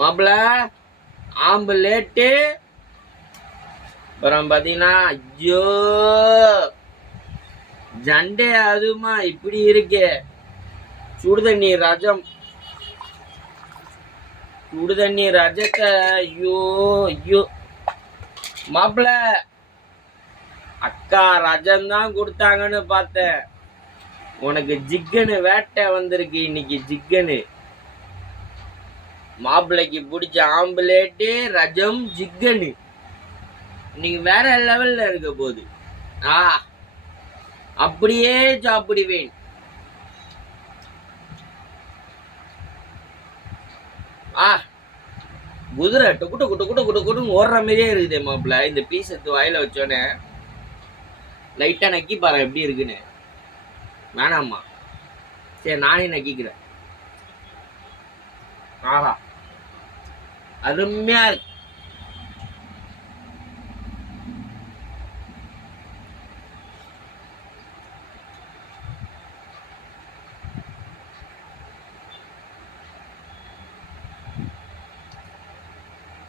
மாப்பிள்ள ஆம்புலேட்டு. அப்புறம் பாத்தீங்கன்னா ஐயோ ஜண்டே அதுமா இப்படி இருக்கு. சுடுதண்ணி ரஜம், சுடுதண்ணி ரஜத்தை. ஐயோ ஐயோ மாப்பிள்ள அக்கா ரஜம் தான் கொடுத்தாங்கன்னு பார்த்தேன். உனக்கு ஜிக்கனு வேட்டை வந்திருக்கு இன்னைக்கு. ஜிக்கனு மாப்பிள்ளைக்கு பிடிச்ச ஆம்புலேட்டு ரஜம் ஜிக்கனு இன்னைக்கு வேற லெவல்ல இருக்க போகுது. அப்படியே சாப்பிடுவேன். குதிரை டொக்கு டொக்கு டொக்கு டொக்கு டொக்குன்னு ஓடுற மாதிரியே இருக்குது மாப்பிள்ள. இந்த பீஸ் எடுத்து வாயில வச்சோன்னே லைட்டா நக்கி பாரு எப்படி இருக்குன்னு. வேணாமா? சரி நானே நக்கிக்கிறேன். ஆஹா அருமையா இருக்கு.